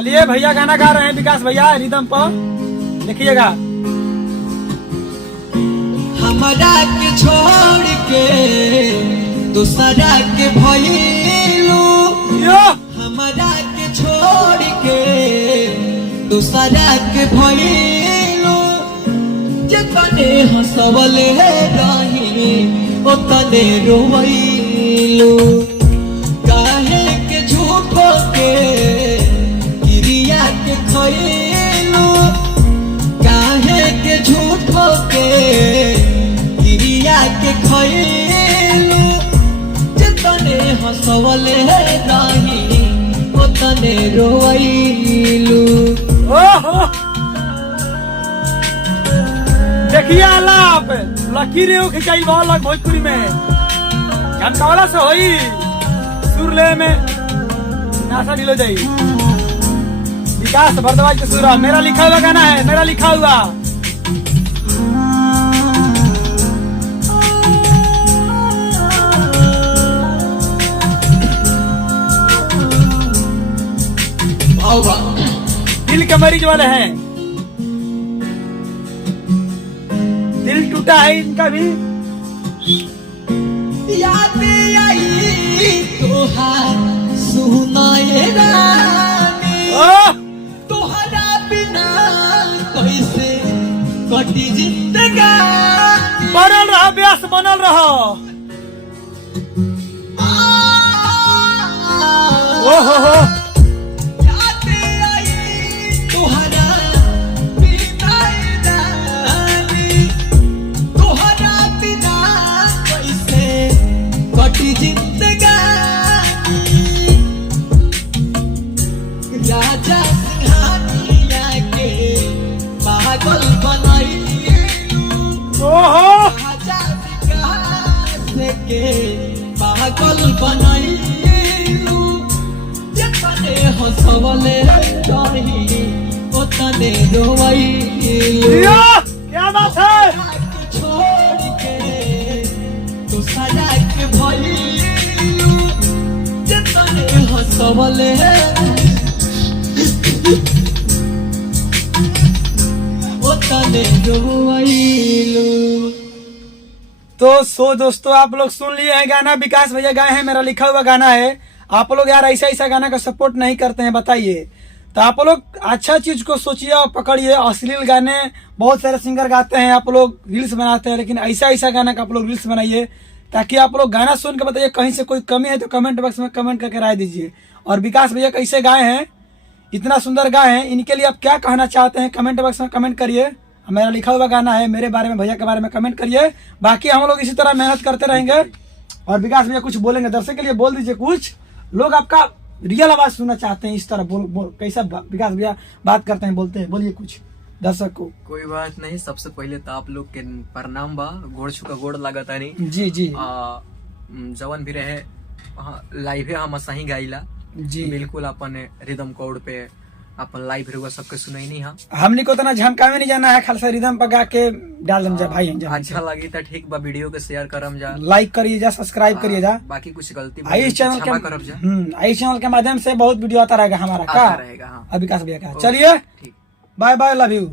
चलिए भैया गाना गा रहे हैं, विकास भैया रिदम पर देखिएगा। हमारा के छोड़ के दूसरा के भइलू, हमारा के छोड़ के दूसरा के भइलू, जितने हंसवले रही उतने रोइलू, काहे के झूठो के गिरिया के खइलू, काहे के झूठो के गिरिया के खइलू, जितने हंसवले रही उतने रोइलू। देखिए आलाप लकीर खिंचाई बहुत लग भोजपुरी में घंटावाला से होई सुर ले में नासा ढीलो जाई। विकास भरद्वाज के सुर मेरा लिखा हुआ गाना है, मेरा लिखा हुआ। दिल के मरीज वाले हैं, दिल टूटा है इनका भी। याद आई तोहार सुनाए रानी, तोहरा बिना कैसे कटी जिंदगानी। बनल रहा व्यास, बनल रहा। ओहो राजा सिंहानिया के पागल बनाइलू, राजा विकास के पागल बनाइलू, जितने हंसवले रही उतने रोइलू। क्या बात है। छोड़ के दूसरा के भइलू, जितने हंसवले तो दोस्तों आप लोग सुन लिए हैं गाना, विकास भैया गाए हैं, मेरा लिखा हुआ गाना है। आप लोग यार ऐसा ऐसा गाना का सपोर्ट नहीं करते हैं, बताइए। तो आप लोग अच्छा चीज को सोचिए और पकड़िए। अश्लील गाने बहुत सारे सिंगर गाते हैं, आप लोग रील्स बनाते हैं, लेकिन ऐसा ऐसा गाना का आप लोग रील्स बनाइए, ताकि आप लोग गाना सुन के बताइए कहीं से कोई कमी है तो कमेंट बॉक्स में कमेंट करके राय दीजिए। और विकास भैया कैसे गाए हैं, इतना सुंदर गाए हैं, इनके लिए आप क्या कहना चाहते हैं कमेंट बॉक्स में कमेंट करिए। मेरा लिखा हुआ गाना है, मेरे बारे में, भैया के बारे में कमेंट करिए। बाकी हम लोग इसी तरह मेहनत करते रहेंगे। और विकास भैया कुछ बोलेंगे दर्शक के लिए, बोल दीजिए कुछ। लोग आपका रियल आवाज सुनना चाहते हैं, इस तरह बोल कैसा विकास भैया बात करते हैं, बोलते हैं, बोलिए कुछ दर्शक को। कोई बात नहीं, सबसे पहले तो आप लोग के प्रणाम बा, गोड़ छुका गोड़ लागत नहीं। जी जी जवन भी रहे लाइव हम सही गाइला जी, बिल्कुल अपन रिदम कोड पे अपन लाइव रुआ सबके सुनाई नहीं है। हमने को इतना झमका में नहीं जाना है, खालसा रिदम पर गा के डाल दम जा भाई। अच्छा लगी तो ठीक बा, वीडियो के शेयर करम जा, लाइक करिए जा, सब्सक्राइब करिए जा। बाकी कुछ गलती आई चैनल के माध्यम से बहुत वीडियो आता रहेगा हमारा का, रहेगा। विकास भैया का। चलिए बाय बाय, लव यू।